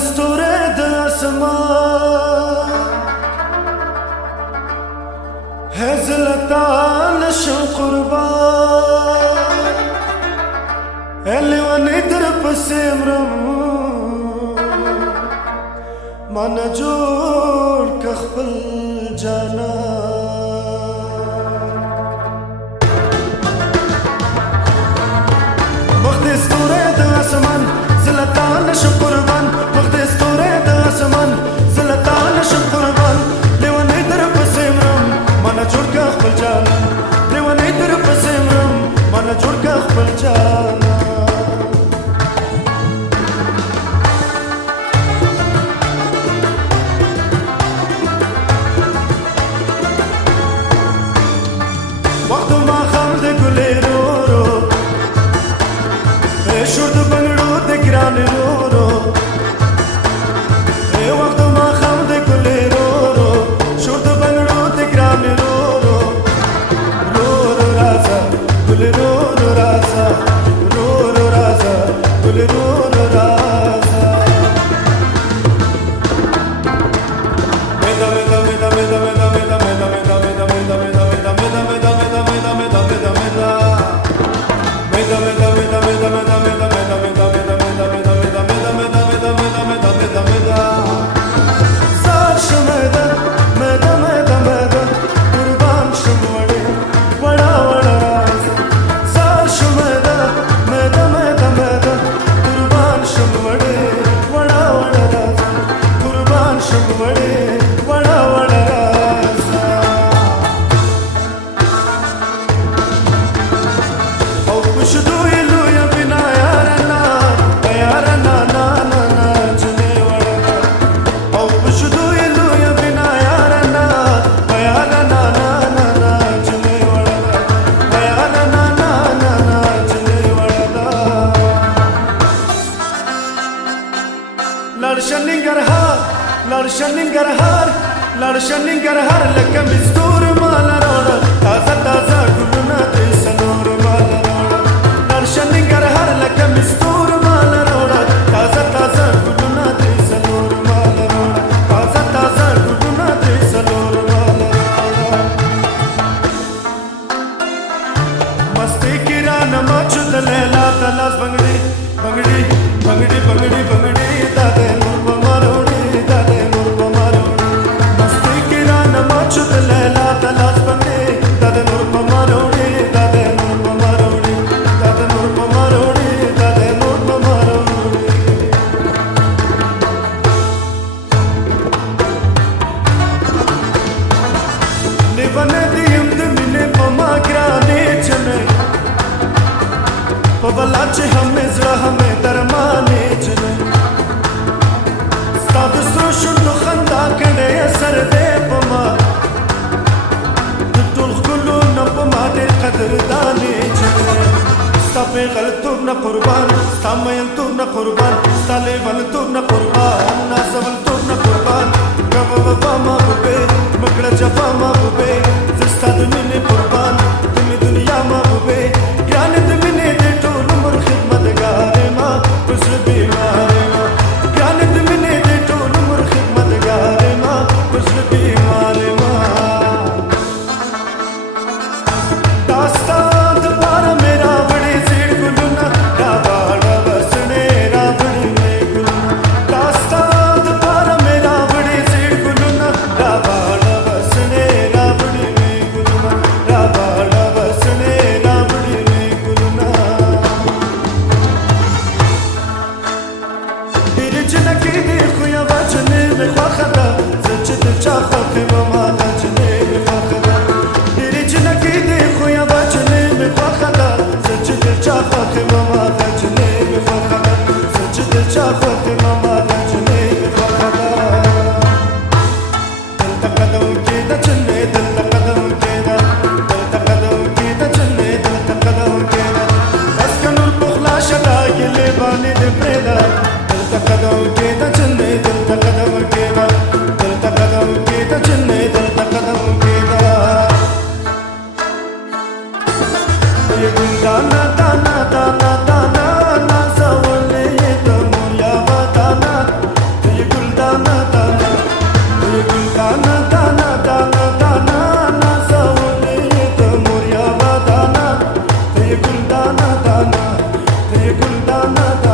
ستوري د اسمان هزلتان شو قربان اللي ونقدر بسمرم ما نجور كخبل جانا وقت ستوري د اسمان زلتان شو قربان وقت ستوري د اسمان زلتان شو قربان لوني درب سمرم ما نجور كخبل جانا لوني درب سمرم ما نجور كخبل جانا وقت ما خمد گلی رو رو شرد بنگلو دگران رو رو وقت ما خمد گلی رو رو شرد بنگلو دگران رو رو رو رو رازا گل رو رو رازا رو رو رازا گل رو رو رازا ميدا ميدا ميدا ميدا ميدا ميدا ميدا ميدا ميدا ميدا ميدا ميدا ميدا لارشنینگرهار لکم استور مال روڑا تازه تازه گلونا دیس نور مال روڑا لارشنینگرهار لکم استور مال روڑا تازه تازه گلونا دیس نور مال روڑا تازه تازه گلونا دیس نور مال روڑا مستی کی ران مچ دلیلا تلاس بنگڑی بنگڑی بنگڑی بنگڑی بنگڑی دادے نور ماروڑی دادے نور ماروڑی مستی کی ران مچ دلیلا تلاس بنگڑی دادے نور ماروڑی دادے نور ماروڑی دادے نور ماروڑی دادے نور ماروڑی نیونے دیم دمنے پما گرانے چنے پولا چه همه زړه همه درمانې جنې ستا د سرو شونډو خندا کړې اثر دی په ما د ټول ښکلو نه په ما ډېر قدردانې جنې ستا پېغلتوب نه قربان ستا میلتوب نه قربان ستا لیونتوب نه قربان نازولتوب نه قربان کوه وفا محبوبې مکړه جفا محبوبې زه ستا د مینې قربان د مې دنیا محبوبې ګرانې د مینې د ټول عمر خدمتګارې ما په زړه بیمارې ما ګرانې د مینې د ټول عمر خدمتګارې ما په زړه بیمارې ما دا ستا دپاره مې راوړې زیړ ګلونه راواړه وسړې راوړې مې ګلونه دا ستا دپاره مې راوړې زیړ ګلونه راواړه وسړې راوړې مې ګلونه راواړه وسړې راوړې مې ګلونه ډېرې جنکې دي خو یوه جنې مې خوښه ده زه چې د چا خوښ یم ماته جنې مې خوښه ده ډېرې جنکې دي خو یوه جنې مې خوښه ده زه چې د چا خوښ یم ماته جنې مې خوښه ده زه چې د چا خوښ یم ماته جنې مې خوښه ده دلته قدم کېږده جنې دلته قدم کېږده دلته قدم کېږده جنې دلته قدم کېږده بس که نور پخلا شه دا ګیلې باندې دې پرېږده دلته قدم کېږده جنې دلته قدم کېږده دلته قدم کېږده جنې دلته قدم کېږده دانا دانا دانا دانا نازولې د مولا دانا دانا دانا دانا نازولې د مور یاره دانا ته یې ګل دانا دانا ته یې ګل دانا دانا